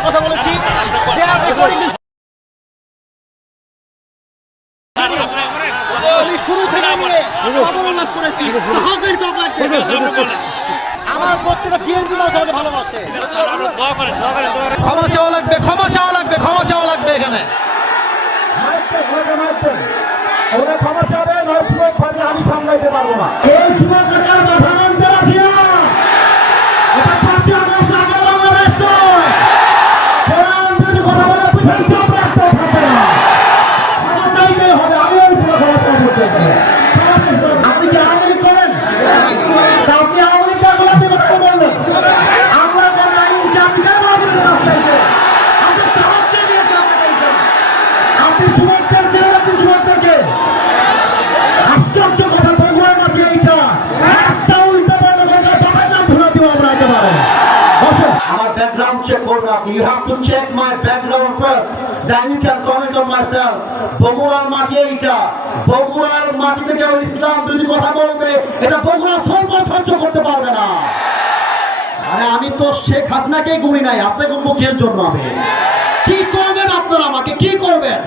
একটাই কথা বলেছি, আমি শুরু থেকে নিয়ে অবরোধ করেছি। আমার প্রত্যেকটা বিএনপি মানুষ আমাকে ভালোবাসে। ক্ষমা চাওয়া লাগবে, ক্ষমা চাওয়া লাগবে, ক্ষমা চাওয়া লাগবে এখানে। ক্ষমা চাবে আমি সামলাইতে পারবো না। এই যুবকরা মাথা নামতে রাখি না। এটা 5 আগস্ট আগে বাংলাদেশ নয়। কোরআন যদি কথা বলে পিছনে চাপ রাখতে হবে না। ক্ষমা চাইতেই হবে। আমি ওই পুরো ক্ষমা চাইতে চাই। আপনি কি আওয়ামী লীগ করেন? তা আপনি আওয়ামী লীগ না করলে আপনি কথা বললেন। আল্লাহ করে আইন চাপি কেন আমাদের রাস্তায় এসে? আপনি সাহসকে দিয়েছে আপনাকে। আপনি যুবকদের জেলে, আপনি যুবকদেরকে আশ্চর্য কথা বগুড়ার মাঝে এইটা একটা উল্টা বললে বাবার নাম ধরে দিব আমরা একেবারে। আমার ব্যাকগ্রাউন্ড চেক করবে আপনি। You have to check my background first, then you can comment on myself. বগুড়ার মাটি এইটা, বগুড়ার মাটিতে কেউ ইসলাম যদি কথা বলবে এটা বগুড়া সহ্য করতে পারবে না। আরে আমি তো শেখ হাসিনাকেই গুনি নাই, আপনাকে মুখের জন্য। আমি কি করবেন আপনারা, আমাকে কি করবেন?